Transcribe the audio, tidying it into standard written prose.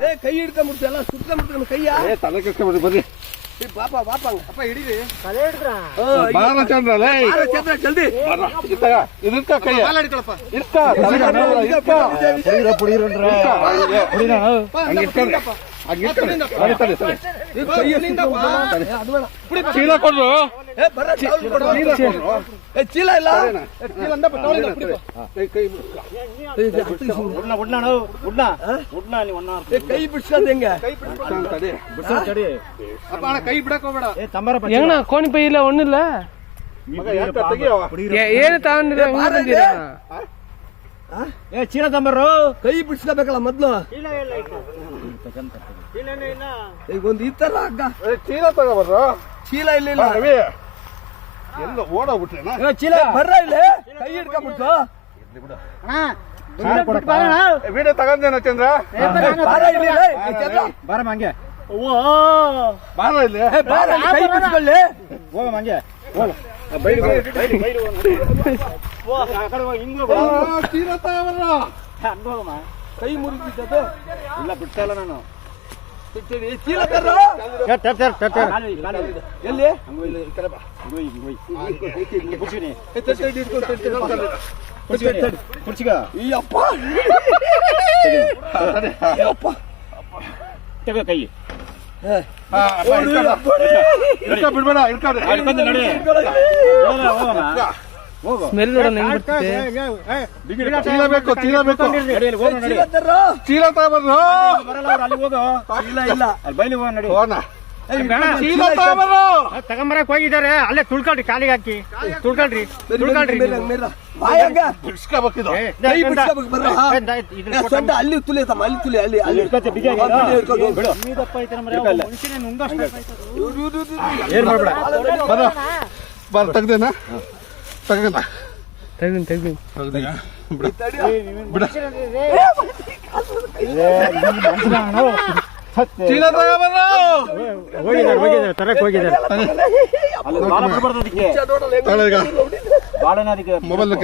ಏ ಕೈ ಹಿಡ್ಕೊಂಡ್ಬಿಡ್ತು ಎಲ್ಲ ಸುತ್ಕೊಂಡ್ಬಿಡ್ತು ಕೈಯ ತಲೆ ಕೆಸ್ಕೊಂಡ್ಬಿಡಿ ಬರ್ರಿ ಪಾಪ ಪಾಪಂಗ ಅಪ್ಪ ಹಿಡೀರಿ ತಲೆ ಹಿಡಿದ್ರ ಬಾರ ಚಂದ್ರ ಚಂದ್ರ ಜಲ್ದಿ ಇದಕ್ಕ ಕೈ ಇರ್ಕ ಚೀಲ ಕೊಡ್ರು ಚೀಲ ಇಲ್ಲ ಕೈ ಬಿಡ್ಸೋದ್ ಹೆಂಗೆ ಕೈ ಬಿಡಕ್ ಹೋಗ್ಬೇಡ ಹೆಂಗಣ್ಣ ಕೋಣಿ ಪೈ ಇಲ್ಲ ಒಣ್ಣಿಲ್ಲ ಏನು ತಗೊಂಡಿರ ಚೀಲ ತಂಬರು ಕೈ ಬಿಡ್ಸ್ಕೋಬೇಕಲ್ಲ ಮೊದ್ಲು ಈಗ ಒಂದು ಈ ತರ ಹಗ್ಗ ಚೀಲ ತಗೋಬರ್ರು ಚೀಲ ಇಲ್ಲ ಇಲ್ಲ ಎಲ್ಲ ಓಡೋಗ್ಬಿಟ್ರೇನಾ ಚೀಲ ಬರ್ರ ಇಲ್ಲಿ ಕೈ ಹಿಡ್ಕೊಂಡ್ಬಿಡ್ತು ವಿಡಿಯೋ ತಗೊಂಡೇನ ಚಂದ್ರ ಬಾರ ಇಲ್ಲಿ ಚಂದ್ರ ಬಾರ ಮಂಗೆ ಬಾರ ಇಲ್ಲಿ ಬಾರ ಕೈ ಬಿಡ್ಸ್ಕೊಳ್ಳಿ ಹೋಗ ಮಂಗೆ ಚೀಲ ತಗೋಬರ್ರು ಕೈ ಮುರಿದಿದ್ದದು ಇಲ್ಲ ಬಿಡ್ತಾ ಇಲ್ಲ ನಾನು ಚೀಲ ತರ್ರ ಎಲ್ಲಿ ಕುರ್ಚಿಗ ಅಪ್ಪ ತೆಗ ಕೈ ಬಿಡ್ಬೇಡ ಸ್ಮೆಲ್ ಚೀಲ ಬೇಕು ಚೀಲ ಬೇಕು ಚೀಲ ತಗೋಬರ್ರು ಅಲ್ಲಿ ಹೋಗೋ ಇಲ್ಲ ಇಲ್ಲ ಅಲ್ಲಿ ಬೈಲಿ ಹೋಗ ನಡಿ ಚೀಲ ತಗೋಬರ್ರು ತಗೊಂಬರಕ್ ಹೋಗಿದ್ದಾರೆ ಅಲ್ಲೇ ತುಳ್ಕೊಳ್ರಿ ಕಾಲಿಗೆ ಹಾಕಿ ತುಳ್ಕೊಳ್ರಿ ಬಿಡ್ಸ್ಕೋಬೇಕಿದು ಕೈ ಬಿಡ್ಸ್ಕೋಬೇಕು ಬರ್ರ ಸೊಂಟ ಅಲ್ಲಿ ತುಳಿಯತ್ತಮ್ಮ ಅಲ್ಲಿ ತುಳಿ ಅಲ್ಲಿ ಅಲ್ಲಿ ಏನ್ ಮಾಡ್ಬೇಡ ಬರ ತೆಗ್ದೇನಾ ತಗದ ತೆಗ್ದು ಬಿಡ ಚೀಲ ತಗೋಬರ್ರು ಹೋಗಿದ್ದಾರೆ ತರಕ್ ಹೋಗಿದ್ದಾರೆ ಮೊಬೈಲ್